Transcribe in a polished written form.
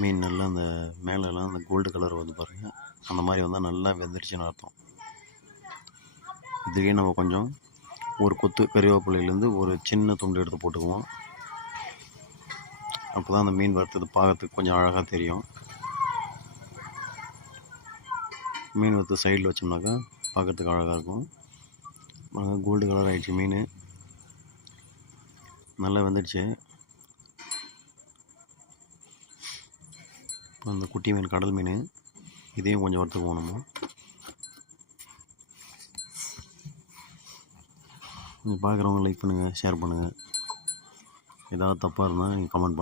மீன் நல்லா அந்த மேலெல்லாம் அந்த கோல்டு கலர் வந்து பாருங்கள், அந்த மாதிரி வந்தால் நல்லா வெந்துருச்சுன்னு அர்த்தம். இதுலேயே நம்ம கொஞ்சம் ஒரு கொத்து கறிவேப்பிலையிலேருந்து ஒரு சின்ன துண்டு எடுத்து போட்டுக்குவோம். அப்போ தான் அந்த மீன் வறுத்தது பார்க்கறதுக்கு கொஞ்சம் அழகாக தெரியும். மீன் வறுத்து சைடில் வச்சோம்னாக்கா பார்க்கறதுக்கு அழகாக இருக்கும். கோல்டு கலர் ஆகிடுச்சு மீன், நல்லா வெந்துடுச்சு. அந்த குட்டி மீன் கடல் மீன் இதையும் கொஞ்சம் வறுத்துக்குவோம் நம்ம. நீங்கள் பார்க்குறவங்க லைக் பண்ணுங்கள், ஷேர் பண்ணுங்கள். ஏதாவது தப்பாக இருந்தால் நீங்கள் கமெண்ட் பண்ணுங்கள்.